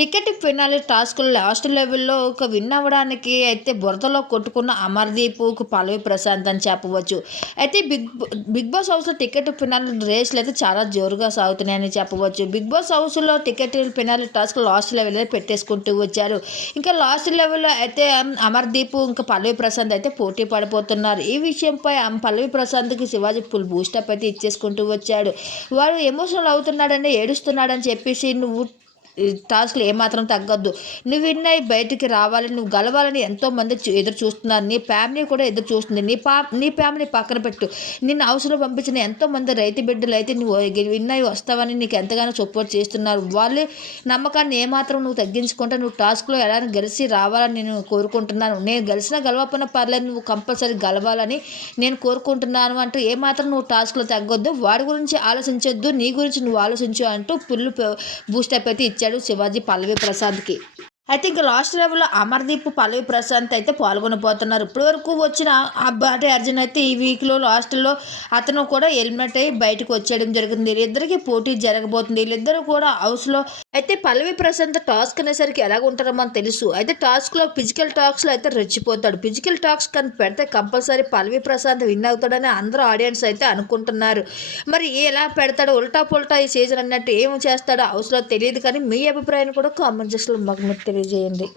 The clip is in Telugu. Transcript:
టికెట్ ఫినాలి టాస్క్లో లాస్ట్ లెవెల్లో ఒక విన్ అవ్వడానికి అయితే బురదలో కొట్టుకున్న అమర్దీప్ పల్లవి ప్రశాంత్ అని చెప్పవచ్చు. అయితే బిగ్ బిగ్ బాస్ హౌస్లో టికెట్ ఫినాలి రేస్లు అయితే చాలా జోరుగా సాగుతున్నాయని చెప్పవచ్చు. బిగ్ బాస్ హౌస్లో టికెట్ ఫినాలి టాస్క్ లాస్ట్ లెవెల్లో పెట్టేసుకుంటూ వచ్చారు. ఇంకా లాస్ట్ లెవెల్లో అయితే అమర్దీప్ ఇంకా పల్లవి ప్రశాంత్ అయితే పోటీ పడిపోతున్నారు. ఈ విషయంపై పల్లవి ప్రశాంత్కి శివాజీ ఫుల్ బూస్టప్ అయితే ఇచ్చేసుకుంటూ వచ్చాడు. వాడు ఎమోషనల్ అవుతున్నాడని ఏడుస్తున్నాడని చెప్పేసి నువ్వు టాస్క్లు ఏమాత్రం తగ్గద్దు. నువ్వు విన్నాయి బయటికి రావాలని నువ్వు గలవాలని ఎంతోమంది ఎదురు చూస్తున్నారు. నీ ఫ్యామిలీ కూడా ఎదురు చూస్తుంది. నీ పా నీ ఫ్యామిలీ పక్కన పెట్టు. నిన్ను అవసరం పంపించిన ఎంతోమంది రైతు బిడ్డలు అయితే నువ్వు విన్నాయి వస్తావని నీకు ఎంతగానో సపోర్ట్ చేస్తున్నారు. వాళ్ళే నమ్మకాన్ని ఏమాత్రం నువ్వు తగ్గించుకుంటే నువ్వు టాస్క్లో ఎలా గెలిచి రావాలని నేను కోరుకుంటున్నాను. నేను గెలిచినా గెలవకపోయినా పర్లేదు నువ్వు కంపల్సరీ గెలవాలని నేను కోరుకుంటున్నాను అంటూ ఏమాత్రం నువ్వు టాస్క్లో తగ్గొద్దు. వాడి గురించి ఆలోచించొద్దు నీ గురించి నువ్వు ఆలోచించు అంటూ పుల్లు బూస్టప్ అయితే ఇచ్చాడు శివాజీ పల్లవి ప్రసాద్కి. అయితే ఇంకా లాస్ట్ లెవెల్లో అమర్దీప్ పల్లవి ప్రశాంత్ అయితే పాల్గొనబోతున్నారు. ఇప్పటి వరకు వచ్చిన అబ్బాటి అర్జున్ అయితే ఈ వీక్లో లాస్ట్లో అతను కూడా హెల్మెట్ అయ్యి బయటకు వచ్చేయడం జరిగింది. వీళ్ళిద్దరికి పోటీ జరగబోతుంది. వీళ్ళిద్దరూ కూడా హౌస్లో అయితే పల్లవి ప్రశాంత్ టాస్క్ అనేసరికి ఎలాగ ఉంటారో మనకు తెలుసు. అయితే టాస్క్లో ఫిజికల్ టాక్స్లో అయితే రెచ్చిపోతాడు. ఫిజికల్ టాక్స్ కానీ పెడితే కంపల్సరీ పల్లవి ప్రశాంత్ విన్ అవుతాడని అందరూ ఆడియన్స్ అయితే అనుకుంటున్నారు. మరి ఎలా పెడతాడు? ఉల్టా పుల్టా ఈ సీజన్ అన్నట్టు ఏం చేస్తాడో హౌస్లో తెలియదు కానీ మీ అభిప్రాయాన్ని కూడా కామెంట్ చేసిన మాకు తెలియజేయండి